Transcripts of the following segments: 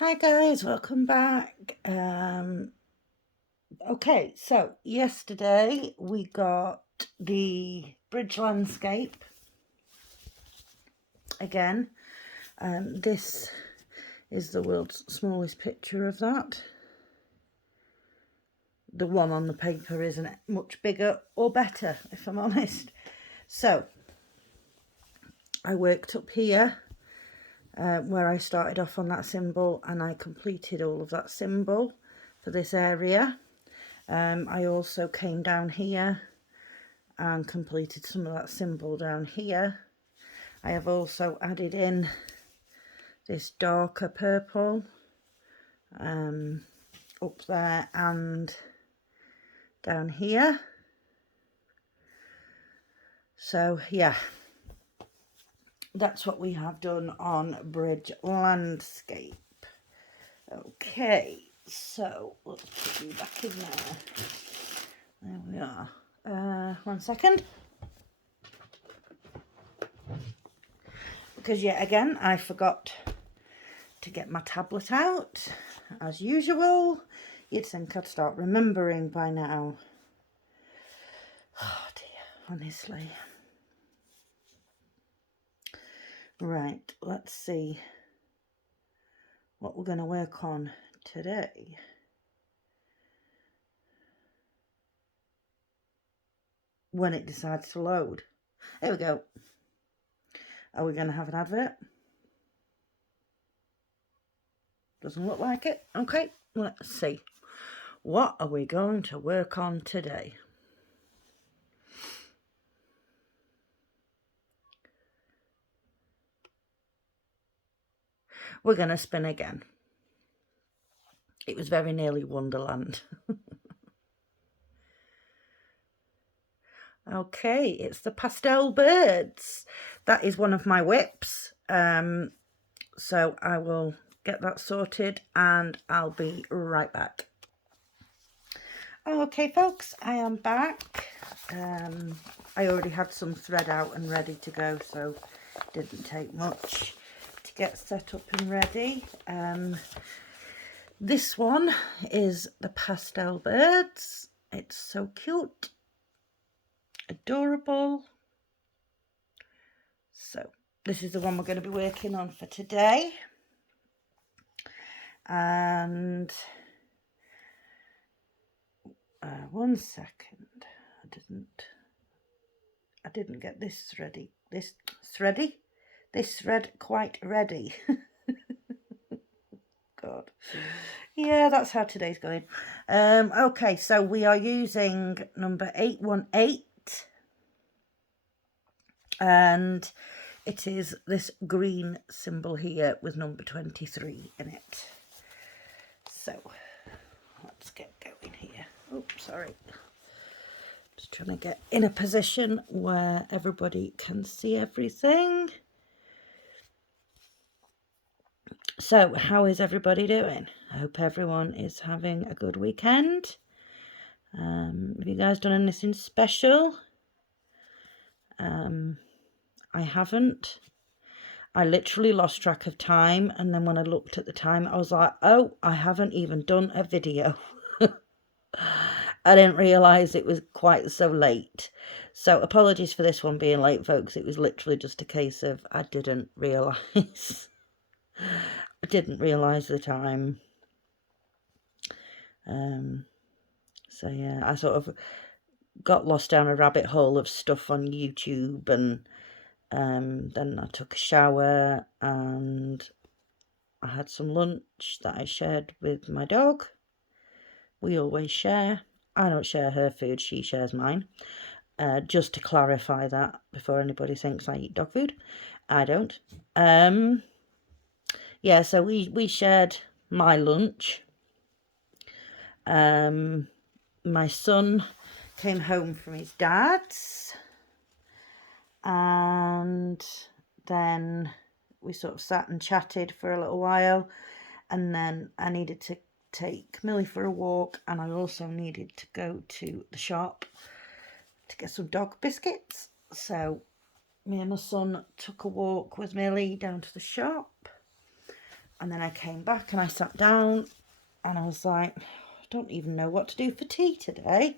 Hi guys, welcome back. Okay, so yesterday we got the bridge landscape again. This is the world's smallest picture of that. The one on the paper isn't much bigger or better, if I'm honest. So I worked up here where I started off on that symbol, and I completed all of that symbol for this area. I also came down here and completed some of that symbol down here. I have also added in this darker purple up there and down here. So yeah, that's what we have done on bridge landscape. Okay, so let's put you back in there. There we are. 1 second. Because yet again, I forgot to get my tablet out, as usual. You'd think I'd start remembering by now. Oh dear, honestly. Right, let's see what we're going to work on today. When it decides to load. There we go. Are we going to have an advert? Doesn't look like it. Okay, let's see. What are we going to work on today? We're going to spin again. It was very nearly Wonderland. Okay, it's the Pastel Birds. That is one of my whips. So I will get that sorted and I'll be right back. Okay folks, I am back. I already had some thread out and ready to go, so it didn't take much to get set up and ready. This one is the Pastel Birds. It's so cute, adorable. So this is the one we're going to be working on for today. And 1 second, I didn't get this thread quite ready. God, yeah, that's how today's going. Okay, so we are using number 818, and it is this green symbol here with number 23 in it. So let's get going here. Oops, sorry. Just trying to get in a position where everybody can see everything. So, how is everybody doing? I hope everyone is having a good weekend. Have you guys done anything special? I haven't. I literally lost track of time, and then when I looked at the time, I was like, oh, I haven't even done a video. I didn't realise it was quite so late. So apologies for this one being late, folks. It was literally just a case of I didn't realise. I didn't realise the time. So yeah, I sort of got lost down a rabbit hole of stuff on YouTube, and then I took a shower and I had some lunch that I shared with my dog. We always share. I don't share her food, she shares mine. Just to clarify that before anybody thinks I eat dog food. I don't. Yeah, so we shared my lunch. My son came home from his dad's, and then we sort of sat and chatted for a little while, and then I needed to take Millie for a walk, and I also needed to go to the shop to get some dog biscuits. So me and my son took a walk with Millie down to the shop, And then I came back and I sat down and I was like, I don't even know what to do for tea today.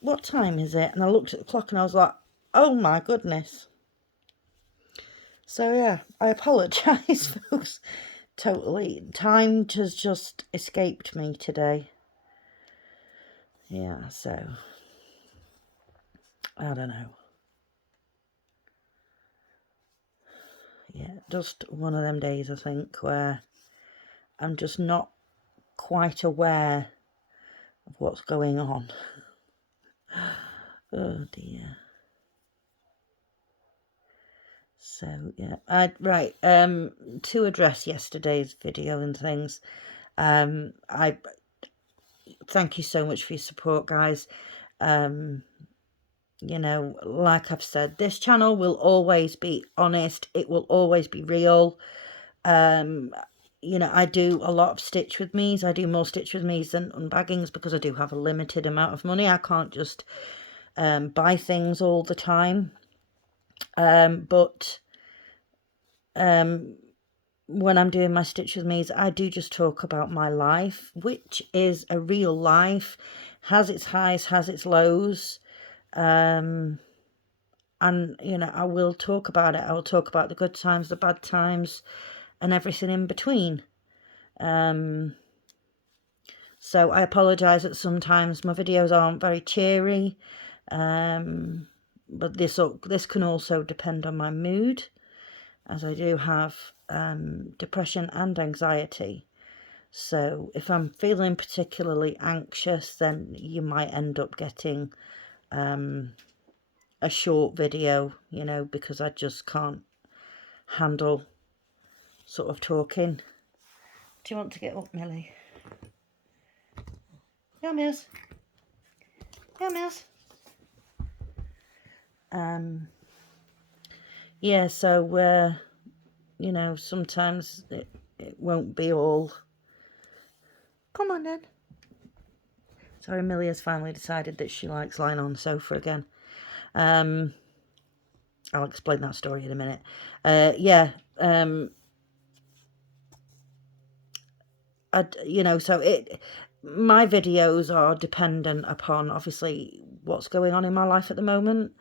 What time is it? And I looked at the clock and I was like, oh my goodness. So yeah, I apologise, folks. Totally. Time has just escaped me today. Yeah, so I don't know. Yeah, just one of them days, I think, where I'm just not quite aware of what's going on. Oh dear. So yeah, right. To address yesterday's video and things, I thank you so much for your support, guys. You know, like I've said, this channel will always be honest. It will always be real. You know, I do a lot of Stitch with Me's. I do more Stitch with Me's than unbaggings because I do have a limited amount of money. I can't just buy things all the time. But when I'm doing my Stitch with Me's, I do just talk about my life, which is a real life, has its highs, has its lows. And, you know, I will talk about it. I will talk about the good times, the bad times, and everything in between. So I apologise that sometimes my videos aren't very cheery. But this can also depend on my mood, as I do have depression and anxiety. So if I'm feeling particularly anxious, then you might end up getting a short video, you know, because I just can't handle sort of talking. Do you want to get up, Millie? Yeah, Miss. Yeah, Miss. Yeah, so you know, sometimes it won't be all. Come on then. Sorry, Millie has finally decided that she likes lying on the sofa again. I'll explain that story in a minute. Yeah. You know, so my videos are dependent upon obviously what's going on in my life at the moment,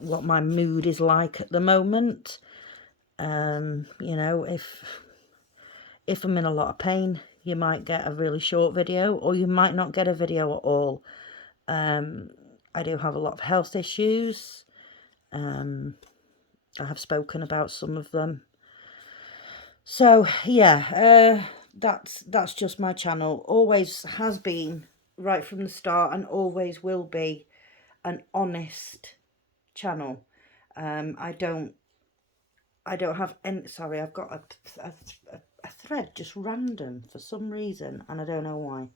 what my mood is like at the moment. You know, if I'm in a lot of pain, you might get a really short video, or you might not get a video at all. I do have a lot of health issues. I have spoken about some of them. So yeah, that's just my channel. Always has been right from the start, and always will be an honest channel. I don't have any. Sorry, I've got a thread just random for some reason, and I don't know why.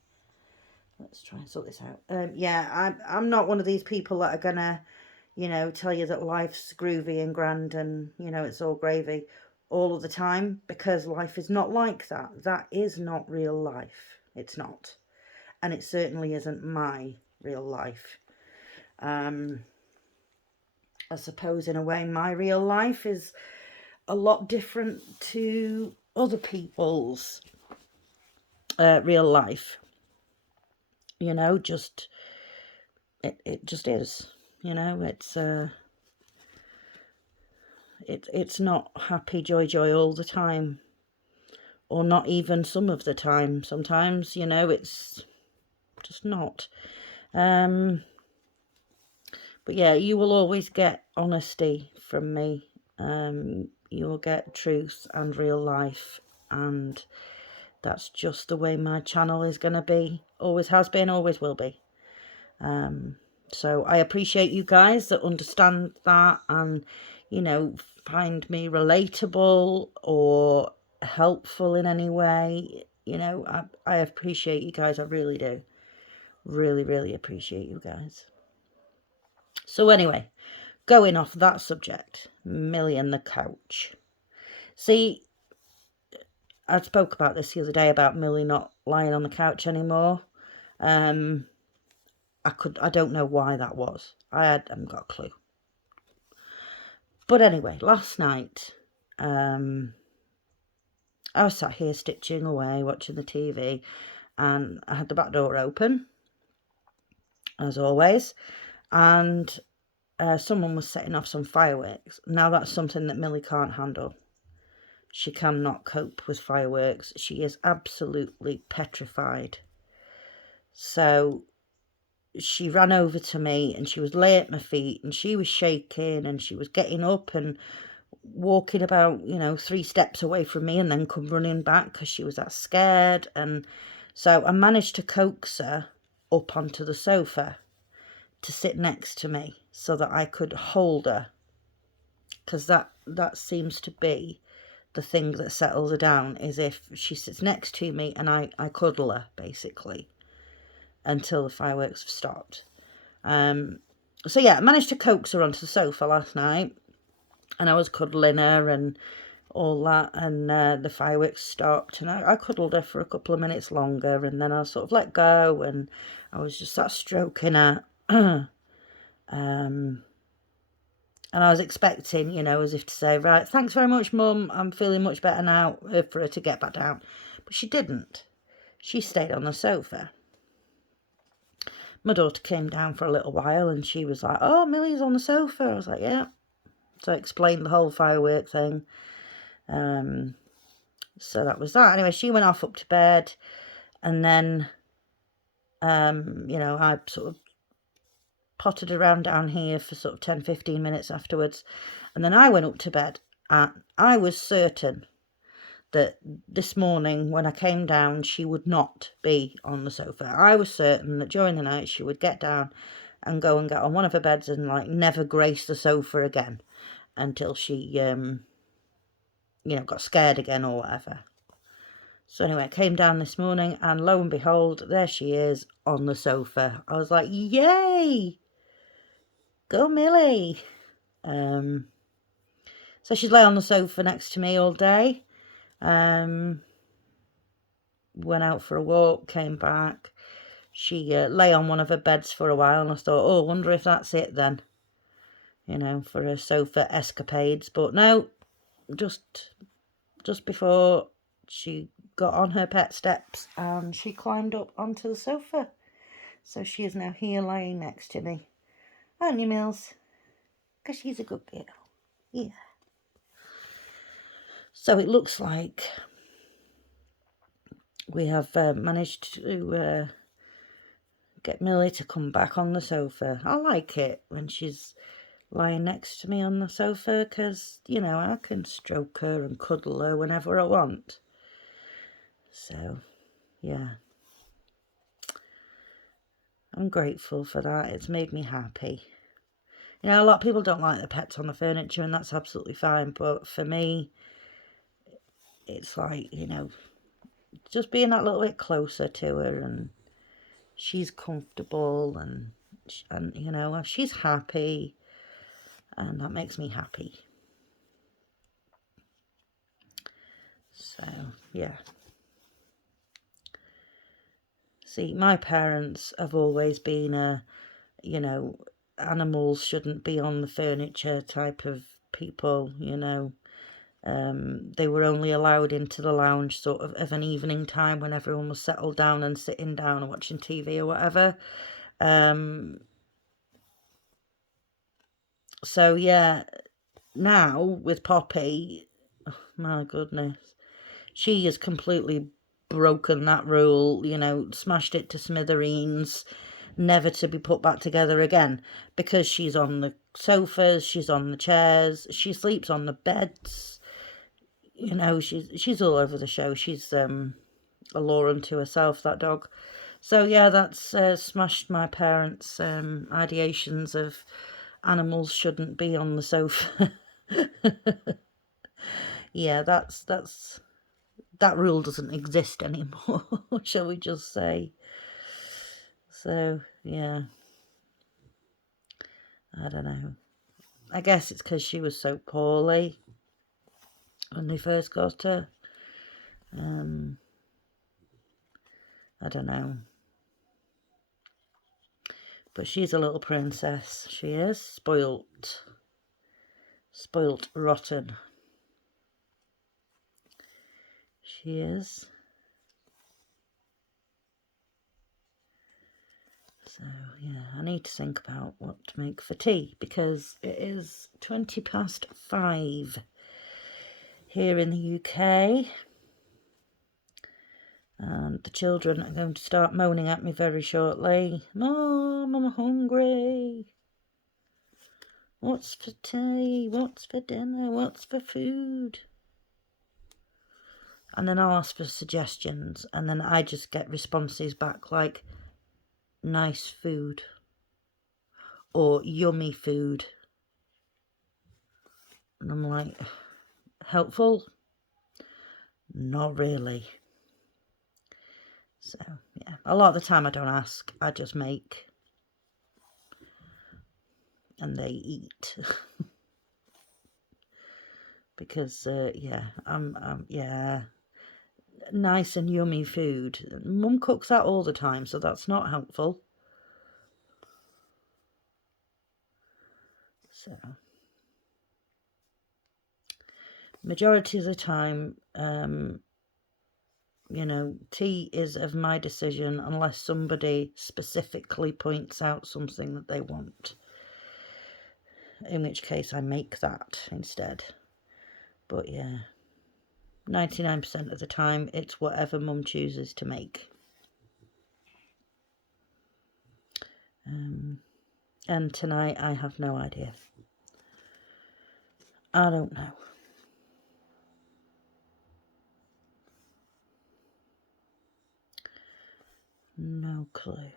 Let's try and sort this out. Yeah, I'm not one of these people that are gonna, you know, tell you that life's groovy and grand and, you know, it's all gravy all of the time, because life is not like that. That is not real life. It's not. And it certainly isn't my real life. I suppose in a way my real life is a lot different to other people's real life. You know, just it just is. You know, it's not happy joy all the time, or not even some of the time. Sometimes, you know, it's just not. But yeah, you will always get honesty from me. You will get truth and real life, and that's just the way my channel is going to be. Always has been, always will be. So I appreciate you guys that understand that and, you know, find me relatable or helpful in any way. You know, I appreciate you guys. I really do. Really, really appreciate you guys. So anyway, going off that subject, Millie and the couch. See, I spoke about this the other day about Millie not lying on the couch anymore. I don't know why that was. I haven't got a clue. But anyway, last night, I was sat here stitching away, watching the TV, and I had the back door open, as always, and someone was setting off some fireworks. Now that's something that Millie can't handle. She cannot cope with fireworks. She is absolutely petrified. So she ran over to me and she was laying at my feet and she was shaking and she was getting up and walking about, 3 steps away from me and then come running back because she was that scared. And so I managed to coax her up onto the sofa to sit next to me so that I could hold her, because that seems to be the thing that settles her down, is if she sits next to me and I cuddle her, basically, until the fireworks have stopped. So yeah, I managed to coax her onto the sofa last night, and I was cuddling her and all that, and the fireworks stopped, and I cuddled her for a couple of minutes longer, and then I sort of let go, and I was just sort of stroking her. And I was expecting, as if to say, right, thanks very much, Mum, I'm feeling much better now, for her to get back down. But she didn't. She stayed on the sofa. My daughter came down for a little while and she was like, oh, Millie's on the sofa. I was like, yeah. So I explained the whole firework thing. So that was that. Anyway, she went off up to bed, and then, I sort of potted around down here for sort of 10-15 minutes afterwards, and then I went up to bed, and I was certain that this morning when I came down she would not be on the sofa. I was certain that during the night she would get down and go and get on one of her beds and never grace the sofa again until she got scared again or whatever. So anyway, I came down this morning and lo and behold, there she is on the sofa. I was like, yay! Go Millie. So she's lay on the sofa next to me all day. Went out for a walk, came back. She lay on one of her beds for a while, and I thought, oh, wonder if that's it then, for her sofa escapades. But no, just before she got on her pet steps and she climbed up onto the sofa. So she is now here lying next to me. Aren't you, Mills? Because she's a good girl. Yeah. So it looks like we have managed to get Millie to come back on the sofa. I like it when she's lying next to me on the sofa because, I can stroke her and cuddle her whenever I want. So, yeah. I'm grateful for that. It's made me happy. A lot of people don't like the pets on the furniture, and that's absolutely fine. But for me, it's like, just being that little bit closer to her, and she's comfortable, and she's happy, and that makes me happy. So, yeah. See, my parents have always been animals shouldn't be on the furniture type of people, They were only allowed into the lounge sort of an evening time when everyone was settled down and sitting down and watching TV or whatever. So yeah, now with Poppy, oh, my goodness, she has completely broken that rule, smashed it to smithereens, never to be put back together again, because she's on the sofas, she's on the chairs, she sleeps on the beds. She's all over the show. She's a law unto herself, that dog. So yeah, that's smashed my parents' ideations of animals shouldn't be on the sofa. Yeah, that rule doesn't exist anymore, shall we just say. So yeah, I don't know. I guess it's because she was so poorly when they first got her. I don't know. But she's a little princess. She is spoilt. Spoilt rotten. she is. So, yeah, I need to think about what to make for tea, because it is 5:20 here in the UK. And the children are going to start moaning at me very shortly. Mom, I'm hungry. What's for tea? What's for dinner? What's for food? And then I'll ask for suggestions, and then I just get responses back like nice food or yummy food. And I'm like, helpful? Not really. So, yeah, a lot of the time I don't ask, I just make. And they eat. Because, yeah, yeah, nice and yummy food. Mum cooks that all the time, so that's not helpful. So, majority of the time, you know, tea is of my decision unless somebody specifically points out something that they want. In which case I make that instead. But yeah, 99% of the time it's whatever Mum chooses to make. And tonight I have no idea. I don't know. No clue.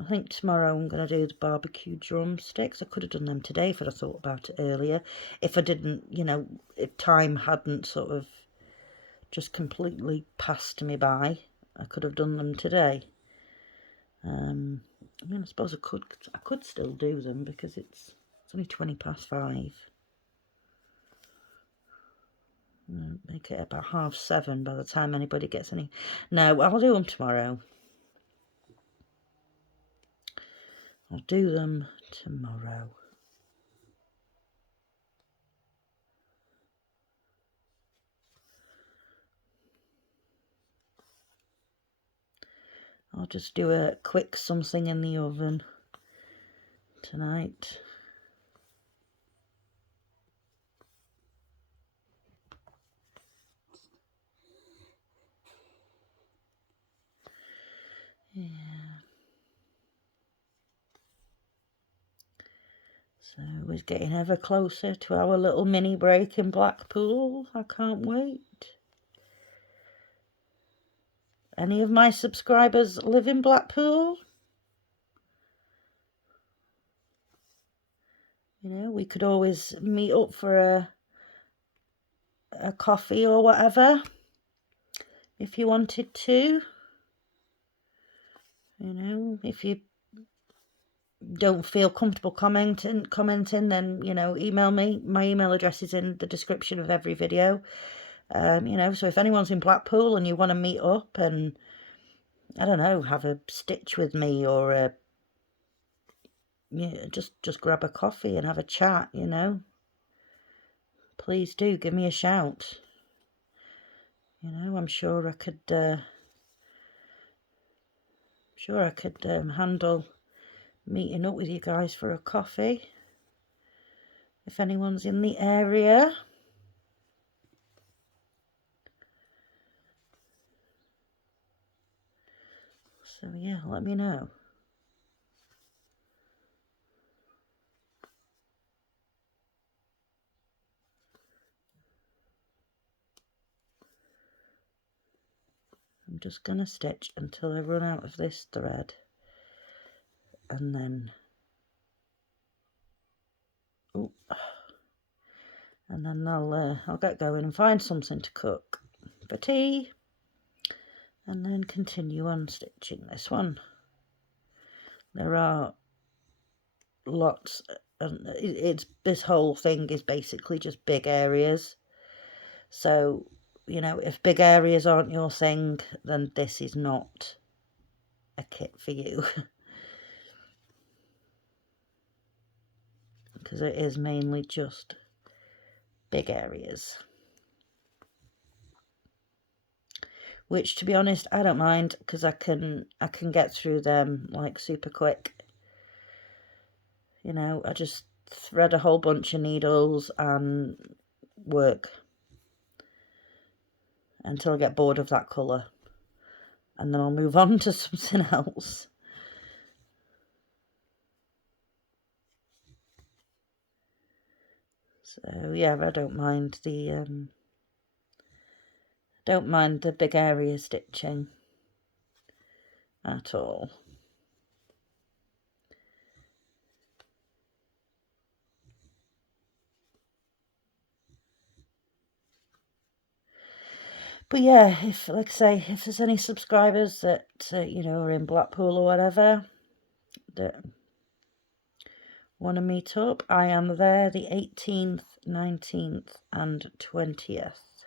I think tomorrow I'm going to do the barbecue drumsticks. I could have done them today if I'd thought about it earlier. If I didn't, you know, if time hadn't sort of just completely passed me by, I could have done them today. I mean, I suppose I could still do them because it's only 5:20. Make it about 7:30 by the time anybody gets any. No, I'll do them tomorrow. I'll do them tomorrow. I'll just do a quick something in the oven tonight. Yeah. So we're getting ever closer to our little mini break in Blackpool. I can't wait. Any of my subscribers live in Blackpool? You know, we could always meet up for a coffee or whatever if you wanted to. You know, if you don't feel comfortable commenting, then, you know, email me. My email address is in the description of every video. You know, so if anyone's in Blackpool and you want to meet up and, I don't know, have a stitch with me or yeah, just grab a coffee and have a chat, you know, please do give me a shout. You know, I'm sure I could handle meeting up with you guys for a coffee if anyone's in the area. So yeah, let me know. I'm just gonna stitch until I run out of this thread, and then I'll get going and find something to cook for tea, and then continue on stitching this one. There are lots, and this whole thing is basically just big areas. So, you know, if big areas aren't your thing, then this is not a kit for you. Because it is mainly just big areas. which, to be honest, I don't mind, because I can get through them like super quick. You know, I just thread a whole bunch of needles and work until I get bored of that colour, and then I'll move on to something else. So yeah, I don't mind the big area stitching at all. But yeah, if, like I say, if there's any subscribers that you know, are in Blackpool or whatever that want to meet up, I am there the 18th, 19th and 20th.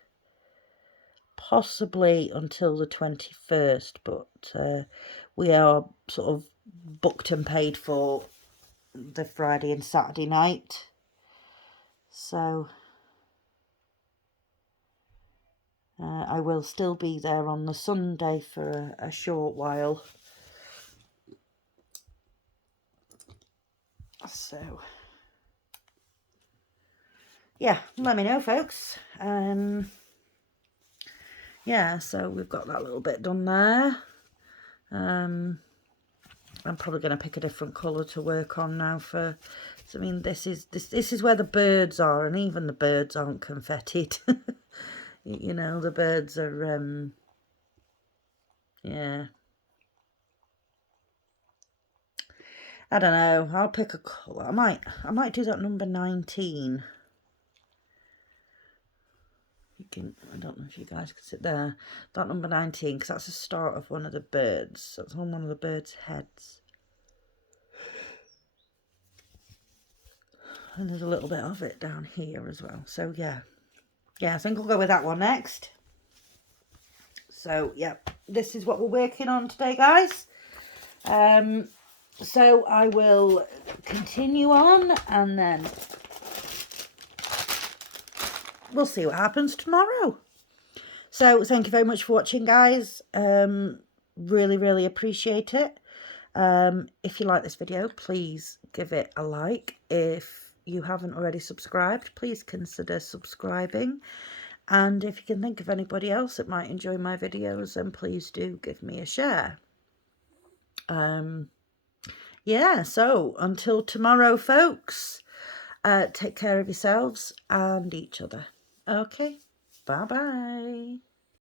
Possibly until the 21st, but we are sort of booked and paid for the Friday and Saturday night. So I will still be there on the Sunday for a short while. So yeah, let me know, folks. Yeah, so we've got that little bit done there. I'm probably going to pick a different colour to work on now for. So, I mean, this is where the birds are, and even the birds aren't confettied. You know, the birds are yeah. I don't know. I'll pick a colour. I might do that number 19. You can. I don't know if you guys can sit there. That number 19, because that's the start of one of the birds. That's on one of the birds' heads. And there's a little bit of it down here as well. So yeah, I think we'll go with that one next. So yeah, this is what we're working on today, guys. So I will continue on, and then we'll see what happens tomorrow. So thank you very much for watching, guys. Really appreciate it. If you like this video, please give it a like. If you haven't already subscribed, please consider subscribing. And if you can think of anybody else that might enjoy my videos, then please do give me a share. Yeah, so until tomorrow, folks, take care of yourselves and each other. Okay, bye-bye.